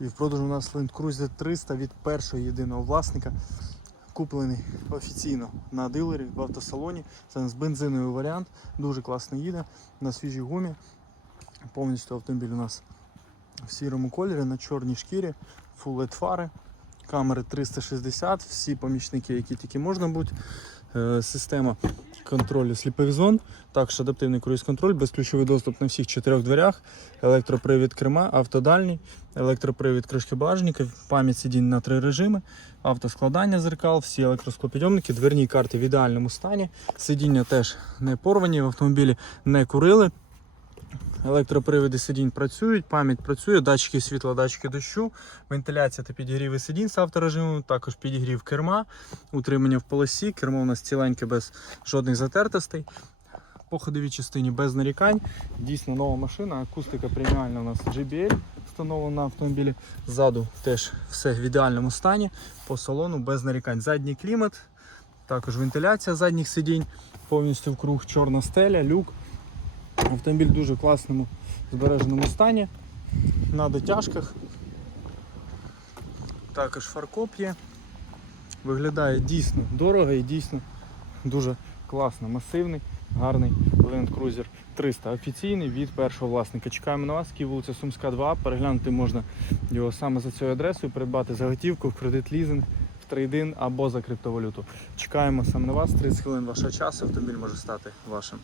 І в продажу у нас Land Cruiser 300 від першого єдиного власника. Куплений офіційно на дилері в автосалоні. Це у нас бензиновий варіант, дуже класно їде на свіжій гумі. Повністю автомобіль у нас в сірому кольорі, на чорній шкірі, LED фари, камери 360, всі помічники, які тільки можна бути. Е, Система контролю сліпих зон, також адаптивний круїз-контроль, безключовий доступ на всіх чотирьох дверях, електропривід керма, автодальній, електропривід кришки багажника, пам'ять сидінь на три режими, автоскладання зеркал, всі електросклопідйомники, дверні карти в ідеальному стані. Сидіння теж не порвані, в автомобілі не курили. Електроприводи сидінь працюють, пам'ять працює, датчики світла, датчики дощу, вентиляція та підігріви сидінь з авторежимом, також підігрів керма, утримання в полосі, кермо у нас ціленьке без жодних затертостей. По ходовій частині без нарікань. Дійсно нова машина, акустика преміальна у нас JBL встановлена на автомобілі. Ззаду теж все в ідеальному стані. По салону без нарікань. Задній клімат, також вентиляція задніх сидінь, повністю вкруг чорна стеля, люк. Автомобіль в дуже класному збереженому стані. На дотяжках. Також фаркоп є. Виглядає дійсно дорого і дійсно дуже класно, масивний, гарний Land Cruiser 300 офіційний від першого власника. Чекаємо на вас, Київ, вулиця Сумська 2. Переглянути можна його саме за цією адресою, придбати за готівку, в кредит лізинг, в трейдин або за криптовалюту. Чекаємо саме на вас, 30 хвилин вашого часу, автомобіль може стати вашим.